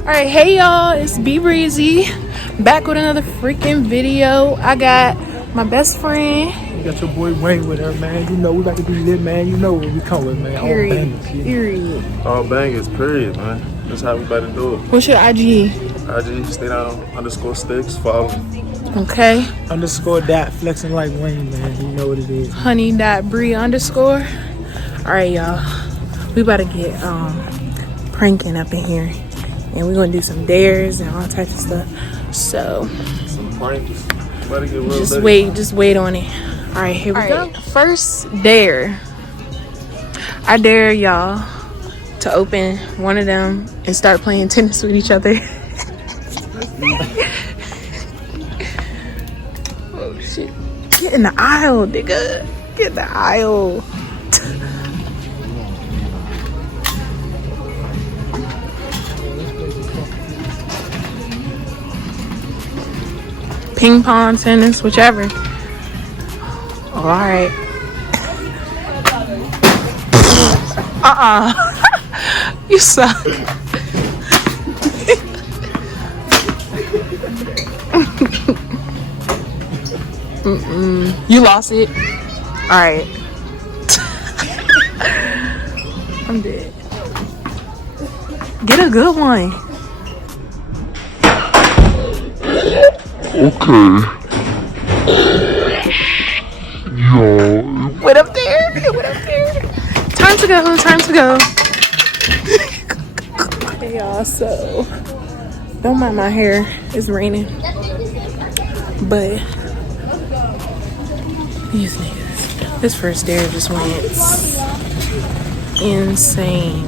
Alright, hey y'all, it's breezy back with another freaking video. I got my best friend. You got your boy Wayne with her, man. You know we about to be lit, man. You know what we come with, man. Period. All bangers. Period. All bangers, period, man. That's how we about to do it. What's your IG? IG, stay down, _sticks, follow me. Okay. _that flexing like Wayne, man. You know what it is. honey.bree_. Alright, y'all. We about to get pranking up in here. And we're gonna do some dares and all types of stuff. So Some pranks. About to get real just wait on it. Alright, here we go. First dare. I dare y'all to open one of them and start playing tennis with each other. Oh shit. Get in the aisle, nigga. Get in the aisle. Ping pong, tennis, whichever. All right. You suck. You lost it. All right. I'm dead. Get a good one. Okay. Yo. Went up there. It went up there. Time to go. Time to go. Hey y'all, so don't mind my hair. It's raining. But these niggas. This first dare just went insane.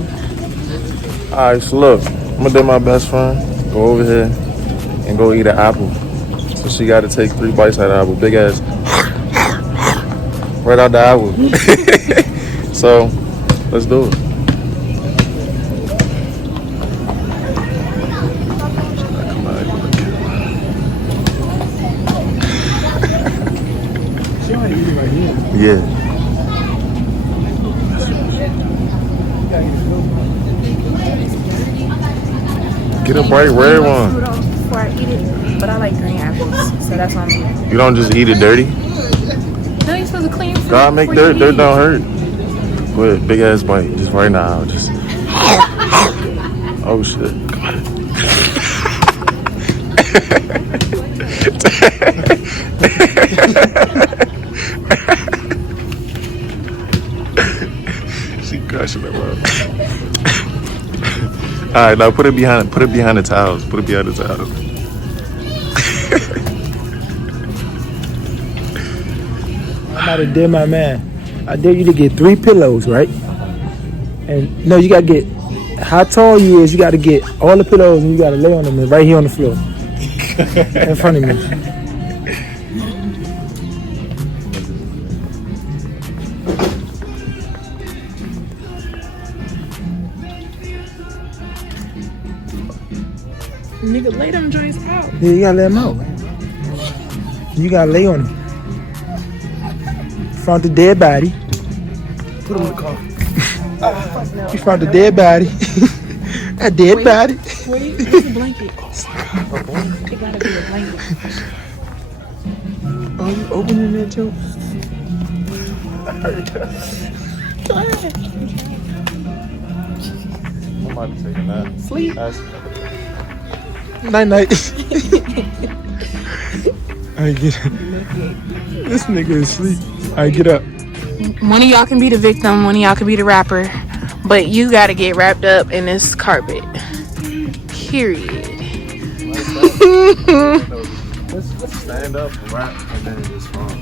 Alright, so look, I'm gonna do my best friend. Go over here and go eat an apple. So she gotta take 3 bites out of the apple. Big ass. Right out the apple. So, let's do it. Yeah. Get a bright red one. Before I eat it, but I like green apples, so that's what I'm eating. You don't just eat it dirty. No, you're supposed to clean fruit. God make dirt. Dirt don't hurt. But big ass bite, just right now. Just. Oh shit! Come on. She crushing it, bro. All right, now put it behind the towels. Put it behind the towels. I'm about to dare my man. I dare you to get 3 pillows, right? And no, you gotta get how tall you is. You gotta get all the pillows and you gotta lay on them right here on the floor in front of me. Nigga, lay them joints out. Yeah, you gotta let them out. You gotta lay on them. Found the dead body. Put him in the car. You found the dead body. A dead body. Wait, where's the blanket? It gotta be a blanket. Oh, you opening that too? Go ahead. I'm about to take a nap. Sleep. Night night. I get it. This nigga is asleep. I get up. One of y'all can be the victim, one of y'all can be the rapper, but you gotta get wrapped up in this carpet. Period. Let's stand up, rap, and then just fall. I'm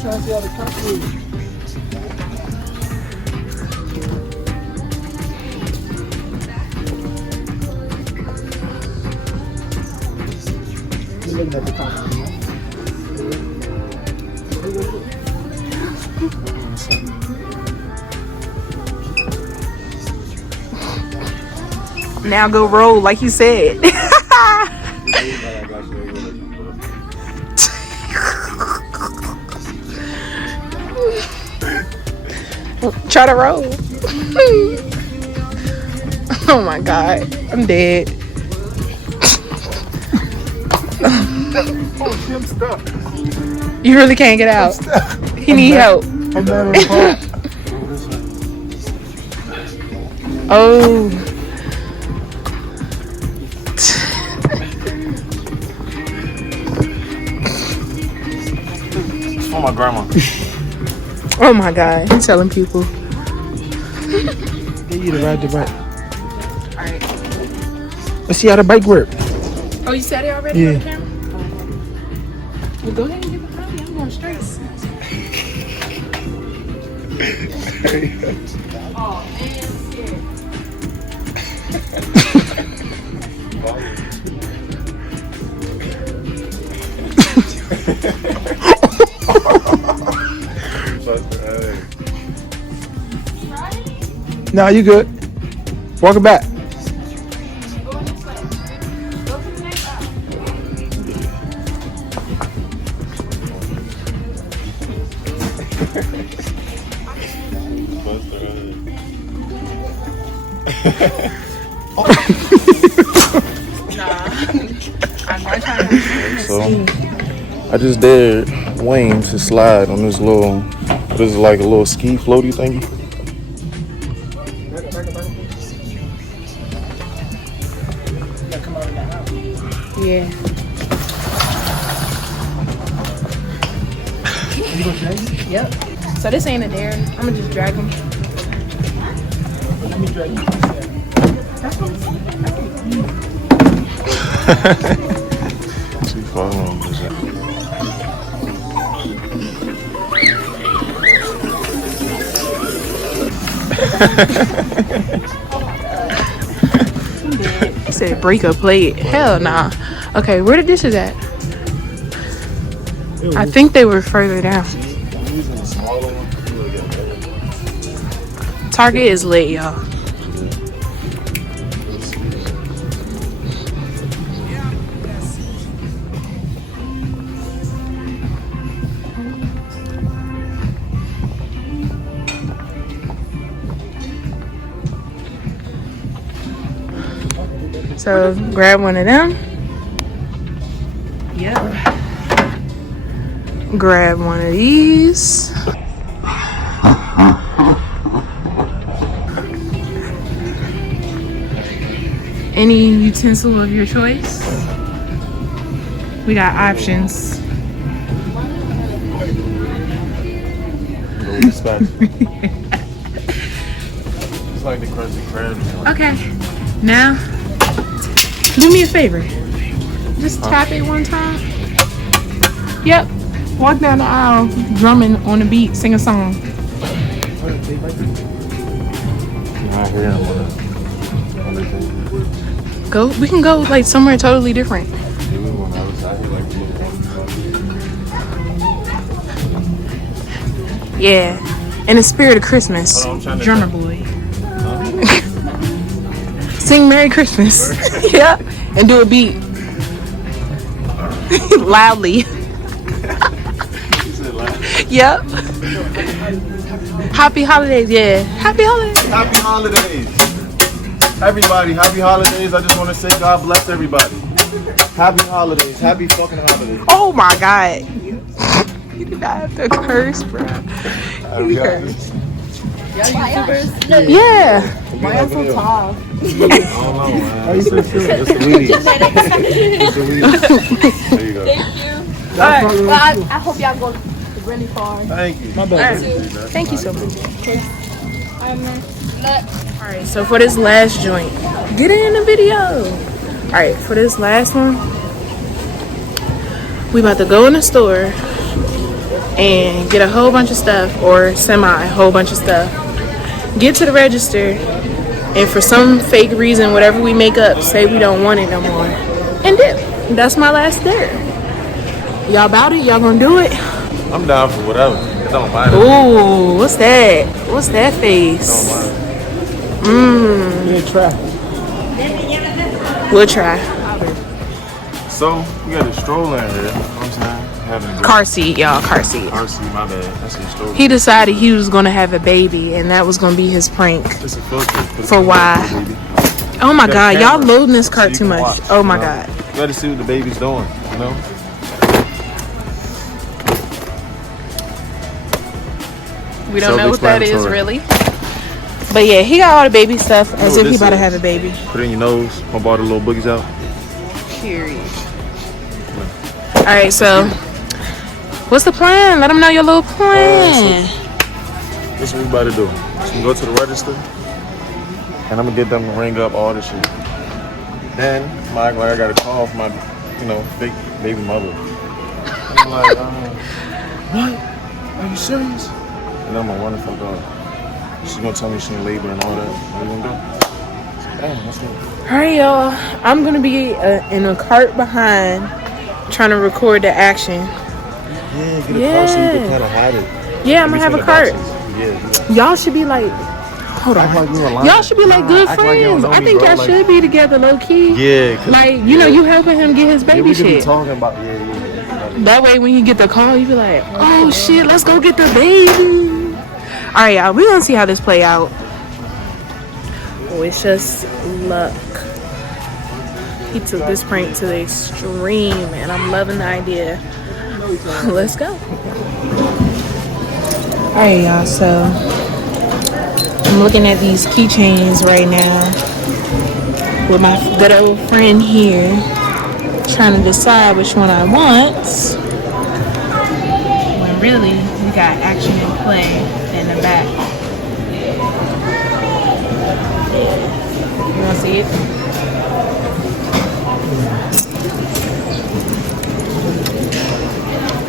trying to see how the carpet is. You're looking at the carpet. Now go roll like you said. Try to roll. Oh my god, I'm dead. Oh, I'm stuck. You really can't get out. He need help. I'm mad on the Oh. It's for my grandma. Oh my god, he's telling people. Get you to ride the bike. Alright. Let's see how the bike works. Oh, you said it already Yeah. on the camera? Well, go ahead and give it to me. I'm going straight. Oh, man, I'm scared. Nah, you good. Walk it back. So I just dared Wayne to slide on this little, what is it, like a little ski floaty thingy? Yeah. You gonna drag it? Yep. So this ain't a dare. I'm gonna just drag him. Let me drag you. Too far on this. He said break a plate. Hell nah. Okay, where the dishes at? I think they were further down. Target is lit, y'all. So grab one of them. Yep. Grab one of these. Any utensil of your choice. We got options. It's like the Krusty Krab. Okay. Now, do me a favor. Just tap it one time. Yep. Walk down the aisle, drumming on the beat, sing a song. I hear him. Go. We can go like somewhere totally different. Yeah. In the spirit of Christmas, drummer boy. Sing Merry Christmas. Yeah. And do a beat. Loudly. Yep. Happy holidays, yeah. Happy holidays. Happy holidays. Everybody, happy holidays. I just want to say God bless everybody. Happy holidays. Happy fucking holidays. Oh my God. You did not have to curse, bro. You cursed. Yeah. Why am I so tall? I don't know, man. How you so short? It's the weedies. It's the weedies. There you go. Thank you. Alright, well, I hope y'all go really far. Thank you. My bad. Thank you so much. Alright, so for this last joint, get in the video. Alright, for this last one, we about to go in the store and get a whole bunch of stuff, or a whole bunch of stuff. Get to the register, and for some fake reason, whatever we make up, say we don't want it no more, and dip. That's my last dare. Y'all about it? Y'all gonna do it? I'm down for whatever. It don't matter. Ooh, what's that? What's that face? Yeah, try. We'll try. So, we got a stroller in here. You know what I'm saying? Having a good Car seat, y'all. Car seat. car seat, my bad. That's a stroller. He decided he was gonna have a baby, and that was gonna be his prank. It's a filter. For why? Baby. Oh my You got a god, y'all camera, loading this cart so you too can much. watch, Oh my you know? god. You gotta see what the baby's doing, you know? We don't know what that is Self-explanatory. really. But yeah, he got all the baby stuff as what if he this about to is? have a baby. Put it in your nose, pump all the little boogies out. Period. Alright, so what's the plan? Let them know your little plan. This is what we about to do. So we go to the register, and I'm gonna get them to ring up all this shit. Then, I got a call from my, fake baby mother. I'm like, what? Are you serious? And I'm gonna run the fuck off. She's gonna tell me she in labor and all that. What are you gonna do? Damn, that's what. Alright, y'all. I'm gonna be in a cart behind, trying to record the action. Yeah, get a car so you can kind of hide it. Yeah, I'm gonna have a cart. Yeah. Y'all should be like, hold on. Y'all should be like good friends. I think y'all should be together, low key. Yeah. Like, you know, you helping him get his baby we could be shit. talking about, That way, when you get the call, you be like, oh shit, let's go get the baby. All right, y'all, we gonna see how this play out. Wish us luck. He took this prank to the extreme, and I'm loving the idea. Let's go. All right, y'all, so I'm looking at these keychains right now with my good old friend here, trying to decide which one I want. When really, we got action and play in the back. You wanna see it?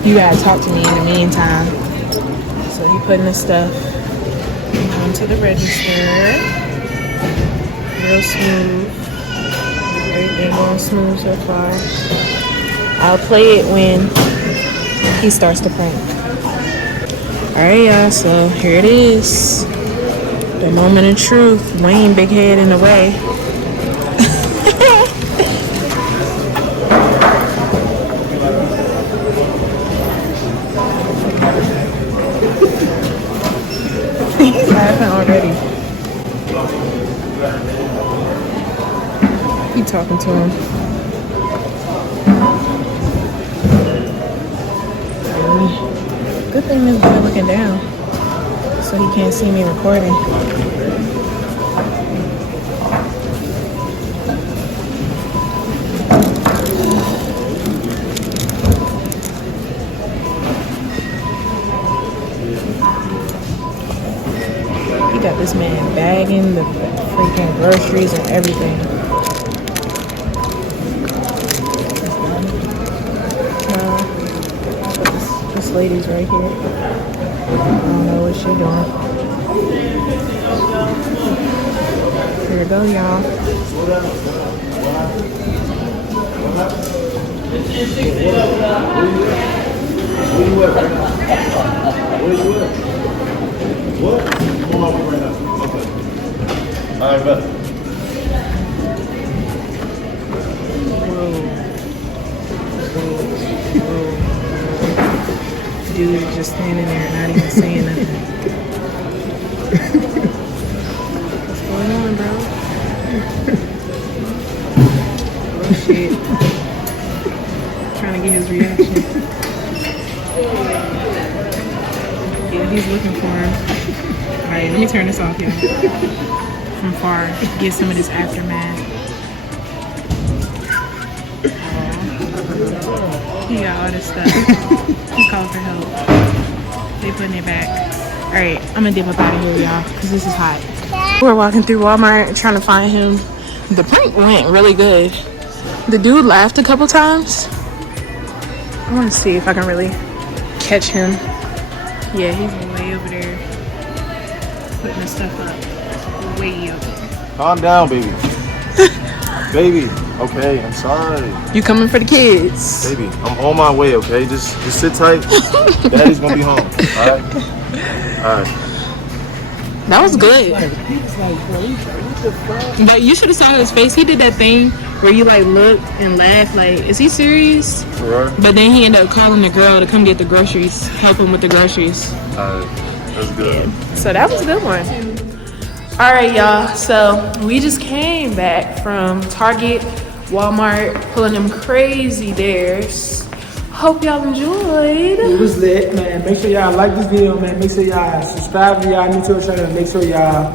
You gotta talk to me in the meantime. So he putting the stuff onto the register. Real smooth. Everything going smooth so far. I'll play it when he starts to prank. Alright, y'all, so here it is. The moment of truth. Wayne, big head in the way. He's laughing already. He talking to him. Good thing this boy looking down, so he can't see me recording. He got this man bagging the freaking groceries and everything. This lady's right here. I don't know what she's doing. Here we go, y'all. What? I'm on my way right now. Okay. All right, bet. Dude is just standing there, not even saying nothing. What's going on, bro? Oh shit. Trying to get his reaction. Yeah, he's looking for him. Alright, let me turn this off, y'all. From far, get some of this aftermath. He got all this stuff. He called for help. They putting it back. Alright, I'm gonna dip up out of here, y'all, because this is hot. We're walking through Walmart trying to find him. The prank went really good. The dude laughed a couple times. I want to see if I can really catch him. Yeah, he's way over there putting the stuff up. Way up. Calm down, baby. Baby, okay, I'm sorry. You coming for the kids? Baby, I'm on my way, okay? Just sit tight. Daddy's gonna be home. Alright? Alright. That was good. He was like, bro, what the fuck? But you should have saw his face. He did that thing where you like looked and laughed like, is he serious? Right. But then he ended up calling the girl to come get the groceries, help him with the groceries. Alright. That's good. So that was a good one. All right, y'all. So we just came back from Target, Walmart, pulling them crazy dares. Hope y'all enjoyed. It was lit, man. Make sure y'all like this video, man. Make sure y'all subscribe to y'all new to our channel. Make sure y'all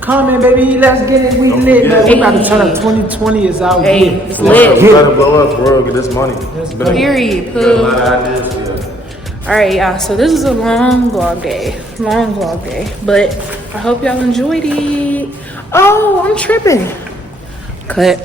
comment, baby. Let's get it. We lit, man. We about to turn up. 2020 is out here. It's lit. We gotta blow up, bro. Get this money. Period. Got a lot of ideas for you. All right, y'all. So this is a long vlog day. But I hope y'all enjoyed it. Oh, I'm tripping. Cut.